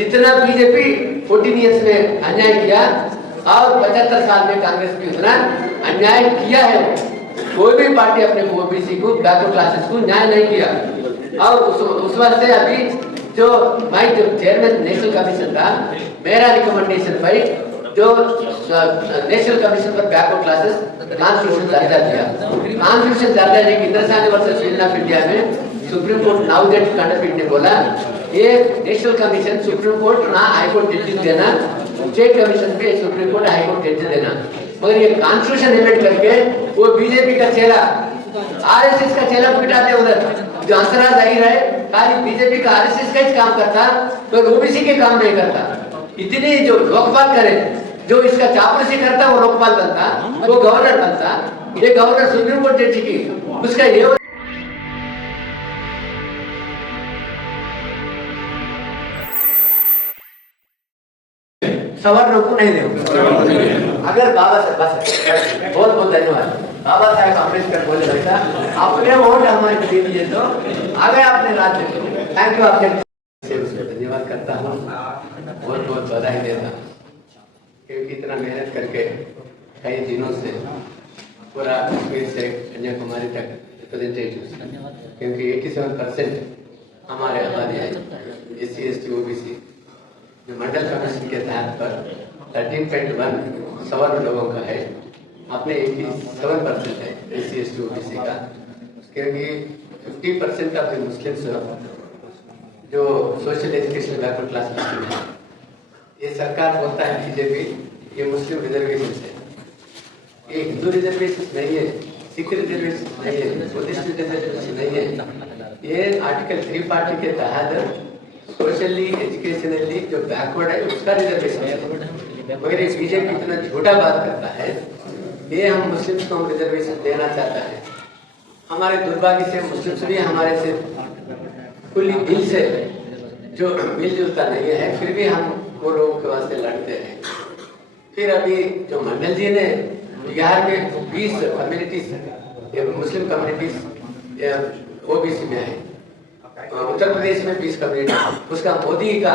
जितना BJP 14 years में अन्याय किया और 75 साल में कांग्रेस भी उतना अन्याय किया है। कोई भी पार्टी अपने ओबीसी को, बैकवर्ड क्लासेस को न्याय नहीं किया। और उस वास्ते अभी जो मैं जो चेयरमैन नेशनल कमीशन था, मेरा रिकमेंडेशन भाई जो national commission for backward classes constitution दर्जा दिया। कॉन्स्टिट्यूशन दर्जा देकर इंद्रसानी वर्सेस यूनियन ऑफ इंडिया में सुप्रीम कोर्ट नाउ दैट खंडपीठ ने बोला ये नेशनल कमीशन सुप्रीम कोर्ट ना हाई कोर्ट जज देना, स्टेट कमीशन पे सुप्रीम कोर्ट हाई कोर्ट जज देना। मगर ये कॉन्स्टिट्यूशन एमेंड करके वो बीजेपी का चेहरा आरएसएस का चेहरा पिटा दे उधर जो अंतरा जाहिर है खाली बीजेपी का आरएसएस का ही काम करता तो ओबीसी के काम नहीं करता। इतनी जो लोकपाल करे जो इसका चापलूसी करता वो लोकपाल बनता, वो गवर्नर बनता। ये गवर्नर सुप्रीम कोर्ट जज की उसका ये सवर्णों को नहीं देंगे। अगर बाबा साहब बस बहुत बहुत धन्यवाद। बाबा साहब अम्बेडकर बोले बेटा अपने वोट हमारे को दे दिए तो आगे आपने राज्य थैंक यू आपके धन्यवाद करता हूँ, बहुत बहुत बधाई देता हूँ क्योंकि इतना मेहनत करके कई दिनों से पूरा कश्मीर से कन्याकुमारी तक रिप्रेजेंटेटिव क्योंकि 87% हमारे आबादी है SC ST OBC जो मंडल कमीशन के तहत पर 13.1 सवर्ण लोगों का है, अपने 87% है SC ST OBC का क्योंकि 50% ऑफ द मुस्लिम्स जो सोशल एजुकेशन बैकवर्ड क्लास मुस्लिम है। ये सरकार बोलता है बीजेपी ये मुस्लिम रिजर्वेशन है, ये हिंदू रिजर्वेशन नहीं है, सिख रिजर्वेशन नहीं है, बुद्धिस्ट रिजर्वेशन नहीं है। ये आर्टिकल 3 पार्टी के तहत सोशली एजुकेशनली जो बैकवर्ड है उसका रिजर्वेशन है। मगर ये बीजेपी इतना झूठा बात करता है ये हम मुस्लिम्स को हम रिजर्वेशन देना चाहता है। हमारे दुर्भाग्य से मुस्लिम्स भी हमारे से खुली दिल से जो मिलजुलता नहीं है, फिर भी हम वो लोगों के वास्ते लड़ते हैं। फिर अभी जो मंडल जी ने बिहार में 20 कम्युनिटीज मुस्लिम कम्युनिटीज ओबीसी में है, उत्तर प्रदेश में 20 कम्युनिटी, उसका मोदी का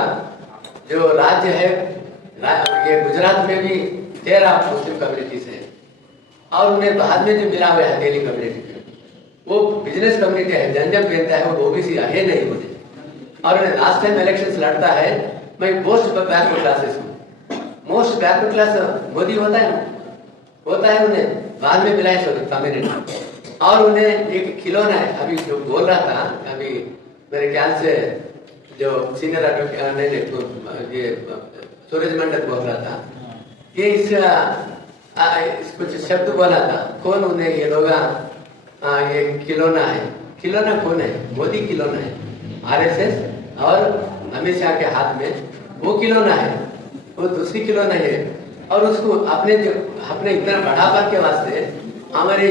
जो राज्य है ये गुजरात में भी 13 मुस्लिम कम्युनिटीज है और उन्हें बाद में जो मिला हुआ है दिल्ली कम्युनिटी वो बिजनेस कम्युनिटी है, जंजम पहनता है वो ओबीसी है नहीं मुझे। और उन्हें लास्ट टाइम इलेक्शन लड़ता है मैं मोस्ट बैकवर्ड क्लासेस हूँ, मोस्ट बैकवर्ड क्लास मोदी होता है ना, होता है उन्हें बाद में मिला है कम्युनिटी। और उन्हें एक खिलौना है अभी जो बोल रहा था अभी मेरे ख्याल से जो सीनियर एडवोकेट ये सूरज मंडल बोल रहा था ये इसका कुछ शब्द बोला था कौन उन्हें ये लोग ये खिलौना है, खिलौना कौन है? मोदी खिलौना है, आरएसएस और अमित शाह के हाथ में वो खिलौना है, वो दूसरी खिलौना है। और उसको अपने इतना बढ़ावा के वास्ते हमारे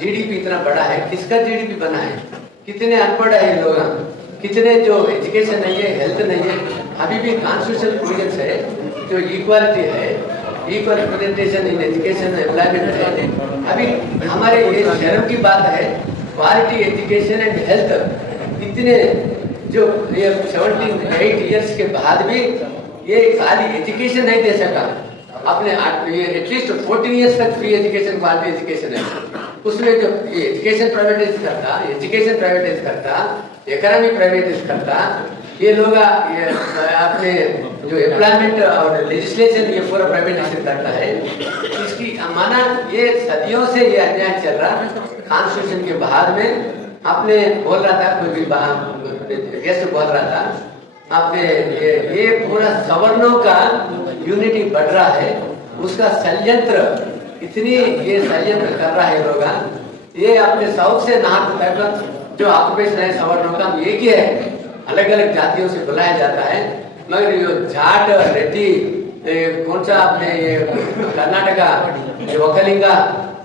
जीडीपी इतना बड़ा है, किसका जीडीपी बना है? कितने अनपढ़ है ये लोग, कितने जो एजुकेशन नहीं है, हेल्थ नहीं है। अभी भी कॉन्स्टिट्यूशनल प्रोविजंस है जो इक्वालिटी है, equal representation in education employment है। अभी हमारे ये शर्म की बात है क्वालिटी एजुकेशन एंड हेल्थ इतने जो ये 78 ईयर्स के बाद भी ये खाली एजुकेशन नहीं दे सका अपने ये एटलीस्ट 14 ईयर्स तक फ्री एजुकेशन क्वालिटी एजुकेशन है। उसमें जो ये एजुकेशन प्राइवेटाइज करता, इकोनॉमी प्राइवेटाइज करता, ये लोग ये अपने जो एम्प्लॉयमेंट और लेजिस्लेशन ये पूरा प्राइवेटाइजेशन करता है। इसकी माना ये सदियों से ये अन्याय चल रहा। कॉन्स्टिट्यूशन के बाद में आपने बोल रहा था कोई भी गेस्ट बोल रहा था आपने ये पूरा सवर्णों का यूनिटी बढ़ रहा है, उसका षड्यंत्र इतनी ये षड्यंत्र कर रहा है लोग। ये अपने शौक से नाक तक जो ऑक्युपेशन है सवर्णों का एक ही है, अलग अलग जातियों से बुलाया जाता है। मगर ये जाट रेड्डी कौन सा आपने ये कर्नाटका वकलिंगा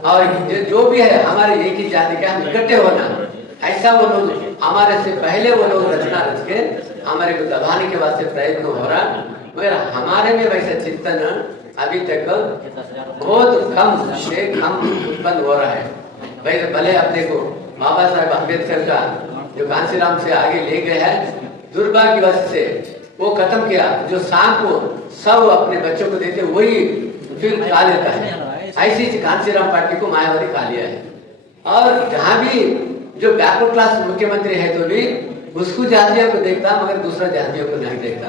और जो भी है हमारे एक ही जाति का हम इकट्ठे होना, ऐसा वो लोग हमारे से पहले वो लोग रचना रच के हमारे को दबाने के वास्ते प्रयत्न हो रहा। मगर हमारे में वैसा चिंतन अभी तक बहुत कम से कम उत्पन्न हो रहा है। वैसे भले अपने को बाबा साहेब अम्बेडकर का जो कांशीराम से आगे ले गए हैं, दुर्भाग्यवश से वो खत्म किया। जो शाम को सब अपने बच्चों को देते वही फिर खा लेता है। ऐसी कांशीराम पार्टी को मायावती खा लिया है। और जहाँ भी जो बैकवर्ड क्लास मुख्यमंत्री है तो भी उसको जातियों को देखता मगर दूसरा जातियों को नहीं देखता।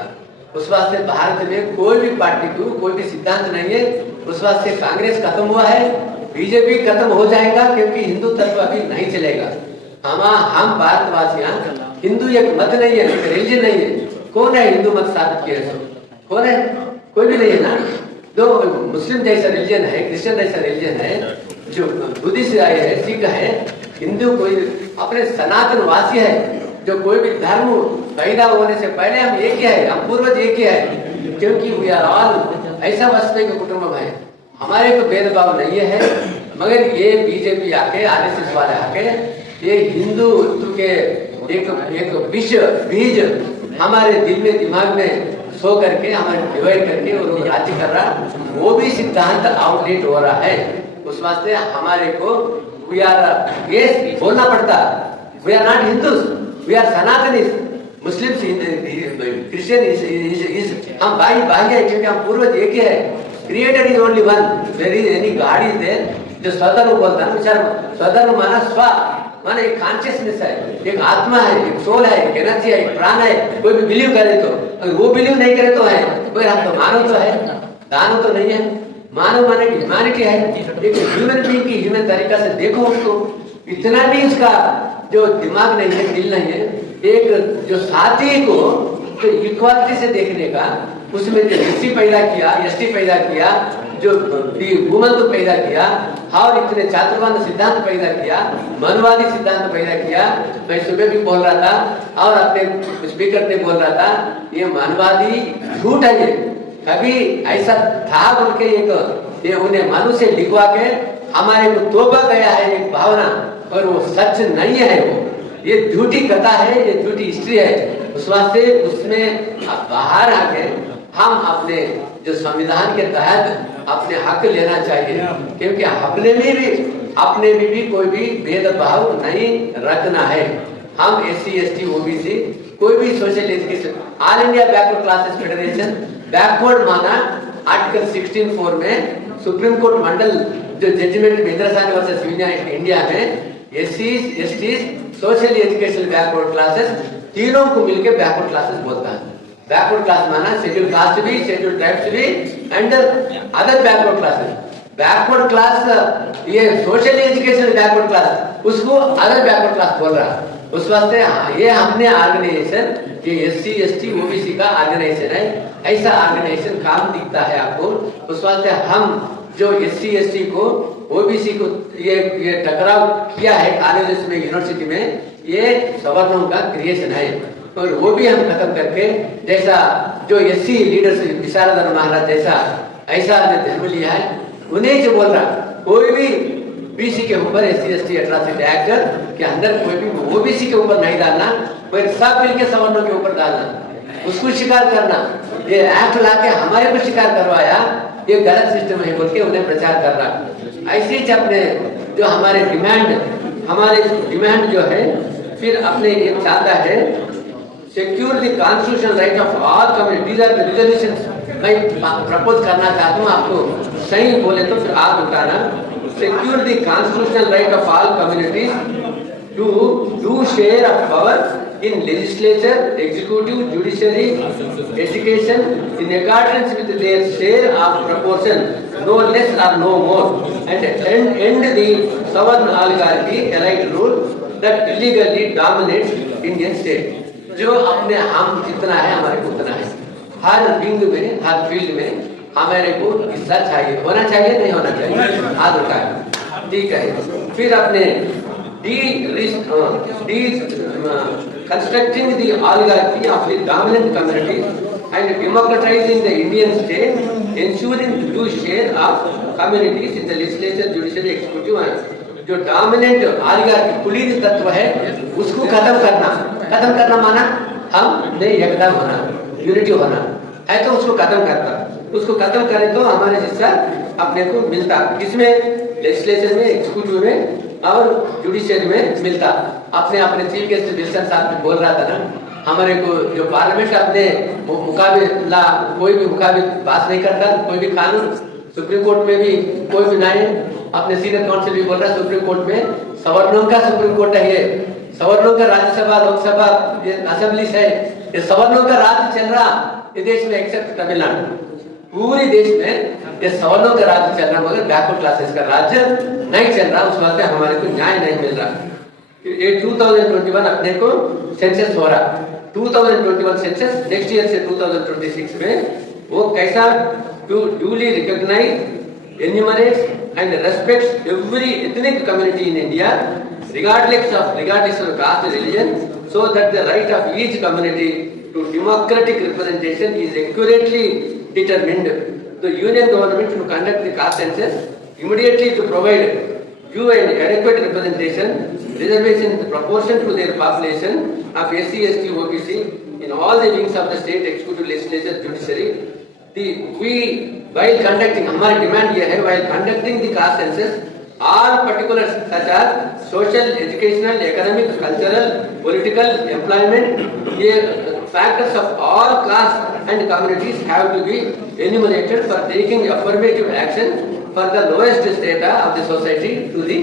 उस वास्ते भारत में कोई भी पार्टी को कोई भी सिद्धांत नहीं है। उस वास्ते कांग्रेस खत्म हुआ है, बीजेपी खत्म हो जाएगा क्योंकि हिंदू तत्व अभी नहीं चलेगा। हम भारतवासियां हिंदू एक मत नहीं है, एक रिलीजन नहीं है। कौन है हिंदू मत स्थापित किया? कौन है? कोई भी नहीं है ना। दो मुस्लिम जैसा रिलीजन है, क्रिश्चियन जैसा रिलीजन है, जो बुद्धिस्ट है, सिख है, हिंदू कोई अपने सनातन वासी है। जो कोई भी धर्म पैदा होने से पहले हम एक ही है, हम पूर्वज एक ही है, क्योंकि वी आर ऑल ऐसा वास्तविक कुटुंब है। हमारे को भेदभाव नहीं है। मगर ये बीजेपी आके आरएसएस वाले आके ये हिंदुत्व के एक बीज हमारे दिल में दिमाग में सो करके हमारे डिवाइड करके और राज्य कर रहा, वो भी सिद्धांत आउटडेट हो रहा है। उस वास्ते हमारे को वी आर ये बोलना पड़ता, we are not Hindus, we are Sanatanis, Muslim Christian हम भाई है क्योंकि हम पूर्वज एक ही है। Creator is only one, there is any god is there. जो स्वधर्म बोलता है विचार, स्वधर्म माना स्व माना एक कॉन्शियसनेस है, एक आत्मा है, एक सोल है, एक एनर्जी है, एक प्राण है। कोई भी बिलीव करे तो, अगर वो बिलीव नहीं करे तो है कोई, हम तो मानव तो है, दानव तो नहीं है। मानव माने ह्यूमैनिटी है, एक ह्यूमन बीइंग की ह्यूमन तरीका से देखो उसको। इतना भी उसका जो दिमाग नहीं है, दिल नहीं है। एक जो साथी को तो इक्वालिटी से देखने का, उसमें जो एससी पैदा किया, एसटी पैदा किया, जो वुमन को पैदा किया और इतने चातुर्वर्ण सिद्धांत पैदा किया, मनवादी सिद्धांत पैदा किया। मैं सुबह भी बोल रहा था और अपने स्पीकर ने बोल रहा था, ये मनवादी झूठ है। ये कभी ऐसा था बोल के एक ये उन्हें मनु से लिखवा के हमारे को तोबा गया है एक भावना, और वो सच नहीं है। वो ये झूठी कथा है, ये झूठी हिस्ट्री है। उस वास्ते उसमें बाहर आके हम अपने जो संविधान के तहत अपने हक लेना चाहिए, क्योंकि अपने में भी कोई भी भेदभाव नहीं रखना है। हम एससी एसटी ओबीसी कोई भी social education, all India backward classes federation backward माना आर्टिकल 16(4) में सुप्रीम कोर्ट मंडल जो जजमेंट में इंदिरा वर्सेस इंडिया में SC ST social education backward classes तीनों को मिलकर बैकवर्ड क्लासेस बोलता है। बैकवर्ड क्लास माना शेड्यूल कास्ट भी, शेड्यूल ट्राइब्स भी and other backward classes. Backward class ये सोशल एजुकेशन बैकवर्ड क्लास, उसको अदर बैकवर्ड क्लास बोल रहा। उस वास्ते ये हमने ऑर्गेनाइजेशन ये एससी एसटी ओबीसी का ऑर्गेनाइजेशन है, ऐसा ऑर्गेनाइजेशन काम दिखता है आपको। उस वास्ते हम जो एससी एसटी को ओबीसी को ये टकराव किया है कॉलेजेस में, यूनिवर्सिटी में, ये सवर्णों का क्रिएशन है। और वो भी हम खत्म करके, जैसा जो एससी लीडर्स विशारद महाराज जैसा ऐसा जन्म लिया है, उन्हें जो बोल रहा कोई भी बीसी के ऊपर एससी एसटी एट्रॉसिटी एक्ट के अंदर कोई भी ओबीसी के ऊपर नहीं डालना, कोई सब मिलके सवर्णों के ऊपर डालना, उसको शिकार करना। ये एक्ट लाके हमारे को शिकार करवाया, ये गलत सिस्टम है बोल के उन्हें प्रचार कर रहा। ऐसे ही अपने जो हमारे डिमांड जो है, फिर अपने ये चाहता है secure the constitutional right of all communities are resolutions. मैं प्रपोज करना चाहता हूँ, आपको सही बोले तो फिर आप उठाना। Secure the constitutional right of all communities to do share of power in legislature, executive, judiciary, education in accordance with their share of proportion, no less or no more, and end the Savarna oligarchy elite rule that illegally dominates Indian state. जो अपने हम जितना है हमारे को उतना है, हर wing में, हर फील्ड में हमारे को हिस्सा चाहिए, होना चाहिए, नहीं होना चाहिए, हाथ उठाए, ठीक है। फिर अपने constructing the oligarchy of the dominant communities and democratizing the Indian state, ensuring due share of communities in the legislature, judiciary, executive। जो डोमिनेंट oligarchy कुलीन तत्व है उसको खत्म करना माना हम नहीं एकदम होना, यूनिटी होना है, तो उसको खत्म करें तो हमारे हिस्सा अपने को मिलता, किसमें? लेजिस्लेचर में, एग्जीक्यूटिव में और जुडिशियरी में मिलता। अपने चीफ गेस्ट विल्सन साहब बोल रहा था ना, हमारे को जो पार्लियामेंट अपने मुकाबला कोई भी मुकाबिल पास नहीं करता, कोई भी कानून। सुप्रीम कोर्ट में भी कोई भी नहीं, अपने सीनियर काउंसिल भी बोल रहा है सुप्रीम कोर्ट में सवर्णों का सुप्रीम कोर्ट है ये, सवर्णों का राज्यसभा लोकसभा ये असेंबली है, ये सवर्णों का राज्य चल रहा ये देश में, एक्सेप्ट तमिलनाडु। पूरे देश में ये सवर्णों का राज्य चल रहा, मगर बैकवर्ड क्लासेस का राज्य नहीं चल रहा। उस वक्त हमारे को न्याय नहीं मिल रहा। ये 2021 अपने को सेंसस हो रहा, 2021 सेंसस नेक्स्ट ईयर से 2026 में वो कैसा to duly recognise, enumerates and respects every ethnic community in India regardless of caste and religion, so that the right of each community to democratic representation is accurately determined. The union government should conduct the caste census immediately to provide due and adequate representation, reservation in proportion to their population of SC, ST, OBC in all the wings of the state executive, legislature, judiciary. While conducting, हमारी demand ये है, while conducting the caste census, all particulars such as social, educational, economic, cultural, political, employment, factors of all castes and communities have to be enumerated for taking affirmative action for the lowest strata of the society to the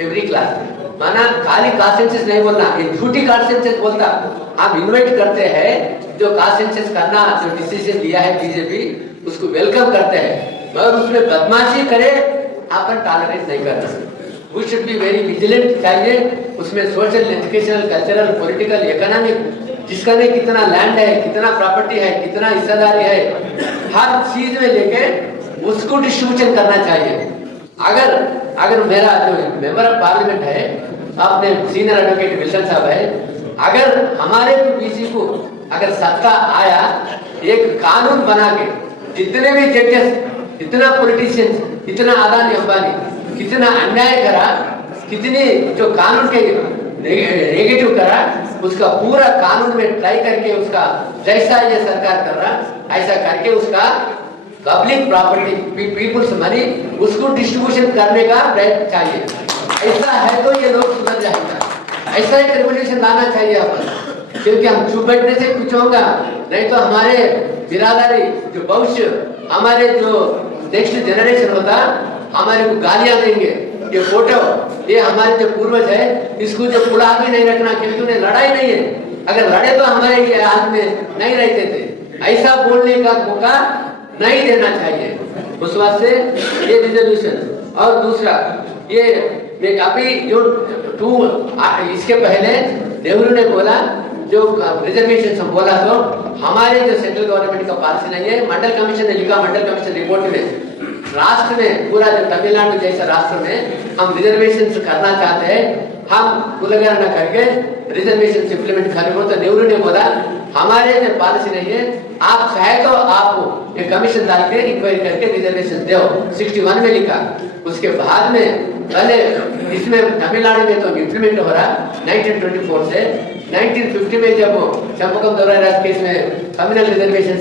every class. माना खाली caste census नहीं बोलना, ये झूठी caste census बोलता। आप invite करते हैं जो कास्ट सेंसस करना जो डिसीजन लिया है बीजेपी, उसको वेलकम करते हैं, मगर उसमें बदमाशी करे अपन टॉलरेट नहीं करना। We should be very vigilant चाहिए। उसमें social, educational, cultural, political, economic, जिसका नहीं कितना लैंड है, कितना प्रॉपर्टी है, कितना हिस्सेदारी है, हर चीज में लेके उसको डिस्ट्रीब्यूशन करना चाहिए। अगर मेरा जो मेंबर ऑफ पार्लियामेंट है, अपने सीनियर एडवोकेट विल्सन साहब है, अगर हमारे बीसी को अगर सत्ता आया, एक कानून बना के जितने भी जजेस, इतना पॉलिटिशियंस, इतना अदानी अंबानी कितना अन्याय करा, कितने जो कानून के नेगेटिव करा, उसका पूरा कानून में ट्राई करके उसका जैसा ये सरकार कर रहा ऐसा करके उसका पब्लिक प्रॉपर्टी, पीपुल्स मनी, उसको डिस्ट्रीब्यूशन करने का प्रयत्न चाहिए। ऐसा है तो ये लोग सुधर जाएगा। ऐसा एक रेवोल्यूशन लाना चाहिए अपन, क्योंकि हम चुप बैठने से कुछ होगा नहीं, तो हमारे बिरादरी जो भविष्य, हमारे जो नेक्स्ट जनरेशन होता, हमारे को गालियां देंगे। ये फोटो, ये हमारे जो पूर्वज है, इसको जो पुड़ा भी नहीं रखना, क्योंकि उन्हें लड़ाई नहीं है। अगर लड़े तो हमारे ये हाथ में नहीं रहते थे। ऐसा बोलने का मौका नहीं देना चाहिए। उस वास्ते ये रिजोल्यूशन। और दूसरा ये अभी जो इसके पहले नेहरू ने बोला जो रिजर्वेशन सब बोला, तो हमारे जो सेंट्रल गवर्नमेंट का पॉलिसी नहीं है। मंडल कमीशन ने लिखा, मंडल कमीशन रिपोर्ट में, राष्ट्र में पूरा जो तमिलनाडु जैसा राष्ट्र में हम रिजर्वेशन करना चाहते हैं, हम कुलगना न करके रिजर्वेशन इम्प्लीमेंट करेंगे। तो नेहरू ने बोला हमारे जो पॉलिसी नहीं है, आप चाहे तो आप एक कमीशन डाल के इंक्वायरी करके रिजर्वेशन दो। 61 में लिखा। उसके बाद में पहले इसमें तमिलनाडु में तो इम्प्लीमेंट हो रहा 1924 से। 1950 में जब चंपकम दौरान केस में कम्युनल रिजर्वेशन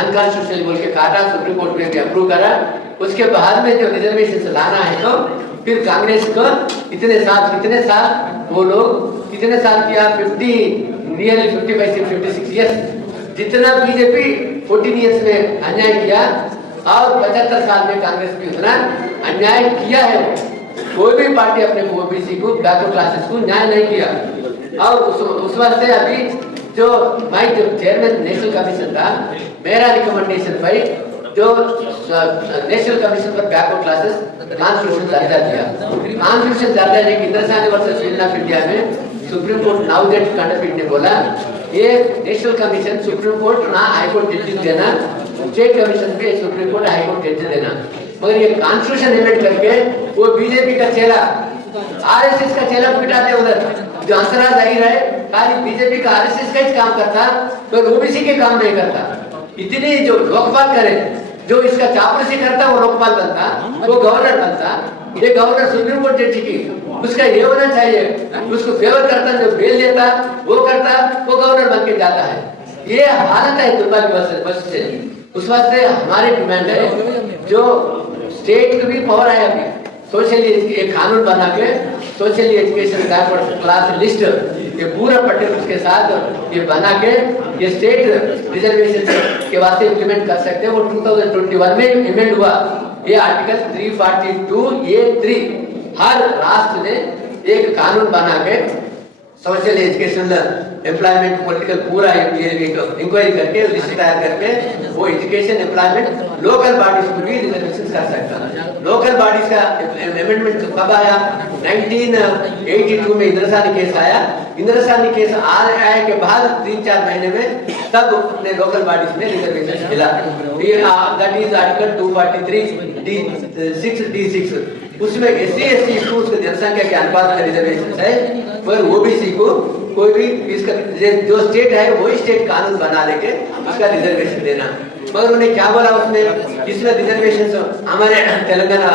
अनकॉन्स्टिट्यूशनल बोल के काटा, सुप्रीम कोर्ट ने भी अप्रूव करा। उसके बाद में जो रिजर्वेशन लाना है, तो फिर कांग्रेस को कितने साल वो लोग कितने साल किया, 55 से 56 ईयर्स, जितना बीजेपी 14 ईयर्स में अन्याय किया, और 75 साल में कांग्रेस भी उतना अन्याय किया है। कोई भी पार्टी अपने ओबीसी को, बैकवर्ड क्लासेस को न्याय नहीं किया। और उस वास्ते अभी जो चेयरमैन नेशनल कमीशन था, मेरा रिकमेंडेशन भाई जो national commission for backward classes constitution दर्जा दिया। कॉन्स्टिट्यूशन दर्जा देके इंद्रसानी वर्सेस यूनियन ऑफ इंडिया में सुप्रीम कोर्ट नाउ दैट खंडपीठ ने बोला ये नेशनल कमीशन सुप्रीम कोर्ट ना हाई कोर्ट जज देना, स्टेट कमीशन पे सुप्रीम कोर्ट हाई कोर्ट जज देना। मगर ये कॉन्स्टिट्यूशन एमेंड करके वो बीजेपी का चेला, आरएसएस का चेला पिटा दे उधर, जो अंतरा जाहिर है खाली बीजेपी का आरएसएस का ही काम करता, तो ओबीसी के काम नहीं करता। इतनी जो लोकपाल करे, जो इसका चापलूसी करता वो लोकपाल बनता, वो गवर्नर बनता। ये गवर्नर सुप्रीम कोर्ट जज की, उसका ये होना चाहिए, उसको फेवर करता, जो बेल देता वो करता, वो गवर्नर बन के जाता है। ये हालत है दुर्भाग्यवश से। उस वास्ते हमारी डिमांड है जो स्टेट को भी पावर है अभी सोशली एक कानून बना के socially education backward class list ये पूरा पर्टिकुलर्स के साथ ये बना के ये स्टेट रिजर्वेशन के वास्ते इम्प्लीमेंट कर सकते हैं। वो 2021 में इम्प्लीमेंट हुआ। ये आर्टिकल 342A3 हर राष्ट्र ने एक कानून बना के सोशल एजुकेशनल एम्प्लॉयमेंट पॉलिटिकल पूरा इंक्वायरी करके लिस्ट तैयार करके वो एजुकेशन एम्प्लॉयमेंट लोकल बॉडीज को भी रिजर्वेशन कर सकता है। लोकल बॉडीज का अमेंडमेंट कब आया? 1982 में इंदिरासानी केस आया। इंदिरासानी केस आने के बाद 3-4 महीने में तब अपने लोकल बॉडीज में रिजर्वेशन मिला। दैट इज आर्टिकल 243D6 उसमें SC/ST उसके जनसंख्या के अनुपात में रिजर्वेशन है, पर OBC को कोई भी इसका जो स्टेट है वही स्टेट कानून बना लेके उसका रिजर्वेशन देना। मगर उन्हें क्या बोला उसमें, इसमें रिजर्वेशन हमारे तेलंगाना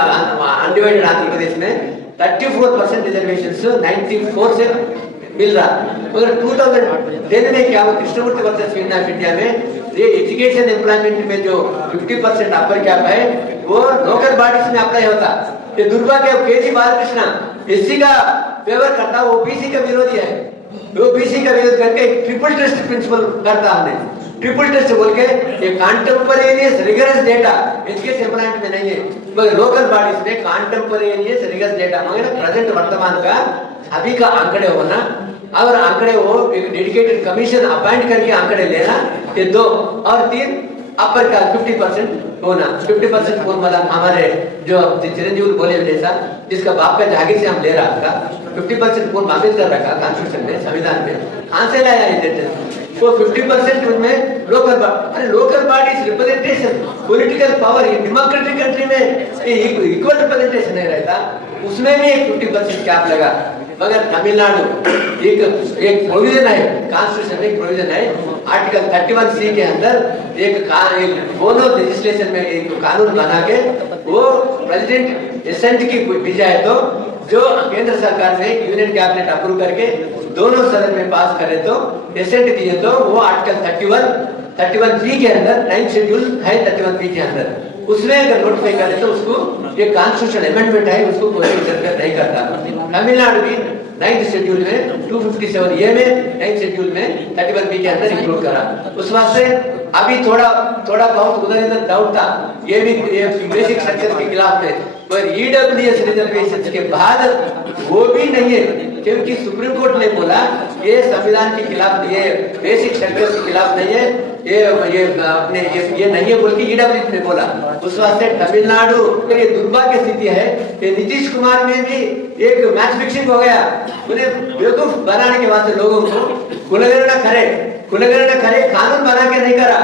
अनडिवाइडेड आंध्र प्रदेश में 34% रिजर्वेशन 94 से मिल रहा। मगर 2010 में क्या हुआ, Krishnamurthy versus union of India में ये एजुकेशन एम्प्लॉयमेंट में जो 50% अपर कैप है वो लोकल बॉडीज में अप्लाई होता। ये दुर्भाग्य KG बालकृष्ण SC का फेवर करता, वो OBC का विरोधी है। वो OBC का विरोध करके ट्रिपल टेस्ट प्रिंसिपल करता हमने। ट्रिपल टेस्ट बोल के ये कॉन्टेम्पोरेनियस रिगरस डेटा एजुकेशन एम्प्लॉयमेंट में नहीं है, मगर लोकल बॉडीज में कॉन्टेम्पोरेनियस रिगरस डेटा मगर प्रेजेंट वर्तमान का अभी का आंकड़े होना और आंकड़े वो एक डेडिकेटेड कमीशन अपॉइंट करके आंकड़े लेना, ये 2 और 3 अपर का 50% होना। 50% कौन मतलब हमारे जो चिरंजीवी बोले जैसा जिसका बाप का जागीर से हम ले रहा था 50% कौन मांगित कर रखा कॉन्स्टिट्यूशन में, संविधान में कहां से लाया ये? वो 50% में local bodies representation political power democratic country में इक्वल रिप्रेजेंटेशन नहीं रहता, उसमें भी एक 50% कैप लगा। मगर तमिलनाडु एक प्रोविजन है कॉन्स्टिट्यूशन में, एक प्रोविजन है आर्टिकल 31C के अंदर एक दोनों लेजिस्लेशन में एक कानून बना के वो प्रेसिडेंट एसेंट की भेजा है तो जो केंद्र सरकार ने यूनियन कैबिनेट अप्रूव करके दोनों सदन में पास करे तो एसेंट दिए तो वो आर्टिकल 31B के अंदर 9th शेड्यूल है 31B के अंदर उसमें अगर नोटिफाई करे तो उसको ये कॉन्स्टिट्यूशन अमेंडमेंट है उसको कोई सरकार नहीं करता। तमिलनाडु भी 9th शेड्यूल में 257A में 9th शेड्यूल में 31B के अंदर इंक्लूड करा। उस वास्ते अभी थोड़ा बहुत उधर इधर डाउट था, ये भी बेसिक स्ट्रक्चर के खिलाफ है, पर EWS रिजर्वेशन के बाद वो भी नहीं है क्योंकि सुप्रीम कोर्ट ने बोला ये संविधान के खिलाफ, ये बेसिक स्ट्रक्चर के खिलाफ नहीं है, ये अपने ये नहीं है बोल के EWS ने बोला। उस वास्ते तमिलनाडु ये दुर्भाग्य स्थिति है कि नीतीश कुमार में भी एक मैच फिक्सिंग हो गया। उन्हें बेवकूफ बनाने के वास्ते लोगों को कुलगणना करे कानून बना के नहीं करा,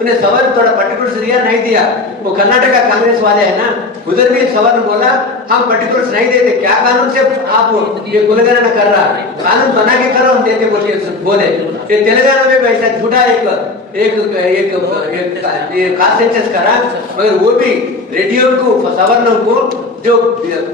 उन्हें सवाल थोड़ा पर्टिकुलर्स दिया नहीं दिया। वो कर्नाटका कांग्रेस वाले है ना, उधर भी सवाल बोला हम पर्टिकुलर्स नहीं देते, क्या कानून से आप ये कुलगणना कर रहा, कानून बना के करो हम देते बोले। ये तेलंगाना में ऐसा झूठा एक कास्ट सेंसस करा, मगर वो भी रेडियो को सवर्णों को जो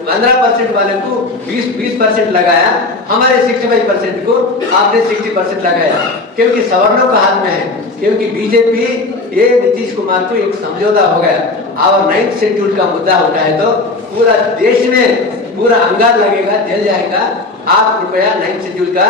15% वाले को 20% लगाया, हमारे 65% को आपने 60% लगाया, क्योंकि सवर्णों का हाथ में है। क्योंकि बीजेपी ये नीतीश कुमार को एक समझौता हो गया और 9th शेड्यूल का मुद्दा उठा है तो पूरा देश में पूरा अंगार लगेगा, जल जाएगा। आप कृपया 9th शेड्यूल का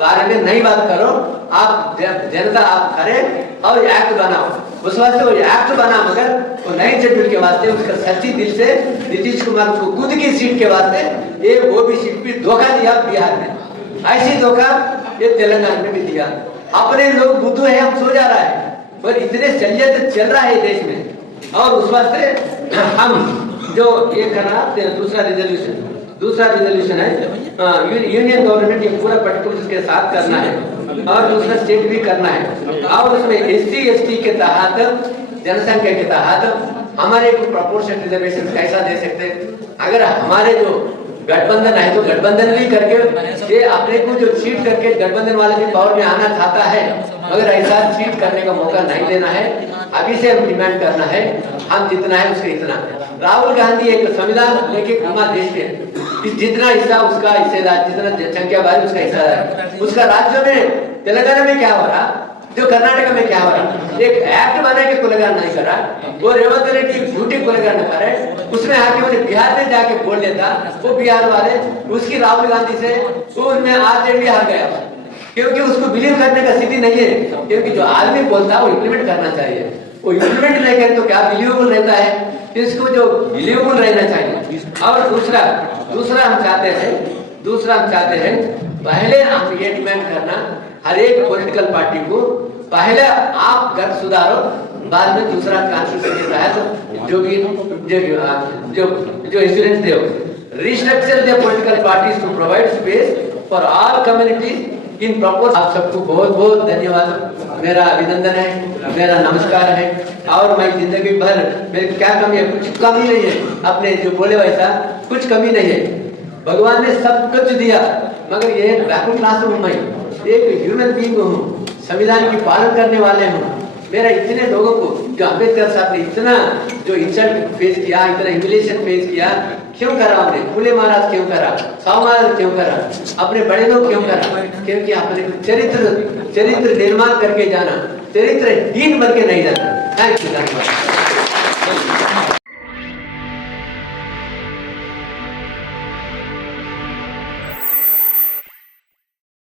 बारे में नहीं बात करो, आप जनता आप करें और एक्ट बनाओ। उस वास्ते वो एक्ट बना, मगर वो 9th शेड्यूल के वास्ते उसका सच्ची दिल से नीतीश कुमार को खुद की सीट के वास्ते ये वो भी सीट भी धोखा दिया बिहार में, ऐसी धोखा ये तेलंगाना में भी दिया। अपने लोग बुद्धू है, हम सो जा रहा है, पर इतने चलिए चल रहा है देश में। और उस वास्ते हम जो ये करना दूसरा रिजोल्यूशन है यूनियन गवर्नमेंट ये पूरा पर्टिकुलर के साथ करना है और दूसरा स्टेट भी करना है। और उसमें SC/ST के तहत जनसंख्या के तहत हमारे को प्रोपोर्शन रिजर्वेशन कैसा दे सकते हैं। अगर हमारे जो गठबंधन है तो गठबंधन भी करके ये अपने को जो चीट करके गठबंधन वाले भी पावर में आना चाहता है, मगर ऐसा चीट करने का मौका नहीं देना है। अभी से हम डिमांड करना है, हम जितना है उसके इतना। राहुल गांधी एक संविधान लेके घूमा देश में, जितना हिस्सा उसका हिस्सेदार, जितना जनसंख्या भारी उसका हिस्सा, उसका राज्य में तेलंगाना में क्या हो रहा, जो कर्नाटक में क्या हो रहा, एक एक्ट बना के कुलगणना नहीं करा, वो रेवंत रेड्डी झूठी कुलगणना करे, उसमें आके उन्हें बिहार में जाके बोल देता, वो बिहार वाले उसकी राहुल गांधी से तो उनमें आरजेडी हार गया। क्योंकि उसको बिलीव करने का स्थिति नहीं है, क्योंकि जो आदमी बोलता है वो इम्प्लीमेंट करना चाहिए, वो इम्प्लीमेंट नहीं करे तो क्या बिलीवेबल रहता है, इसको जो बिलीवेबल रहना चाहिए। और दूसरा हम चाहते हैं पहले हम ये डिमांड करना हर एक पॉलिटिकल पार्टी को, पहले आप घर सुधारो, बाद में दूसरा कॉन्स्टिट्यूशन के तहत जो भी जो इंश्योरेंस दे, restructure the political parties to provide space for all communities in propose. आप सबको बहुत बहुत धन्यवाद, मेरा अभिनंदन है, मेरा नमस्कार है। और मैं जिंदगी भर मेरी क्या कमी है, कुछ कमी नहीं है, अपने जो बोले वैसा कुछ कमी नहीं है, भगवान ने सब कुछ दिया, मगर ये बैकवर्ड क्लास हूँ, मैं एक ह्यूमन बीइंग हूँ, संविधान की पालन करने वाले हूँ। मेरा इतने लोगों को, जो अम्बेडकर साहब ने इतना जो इंसल्ट फेस किया, इतना ह्यूमिलिएशन फेस किया, क्यों करा हमने? फूले महाराज क्यों करा, साहू महाराज क्यों करा, अपने बड़े लोग क्यों करा? क्योंकि अपने चरित्र निर्माण करके जाना, चरित्रहीन बन के नहीं जाना। Thank you.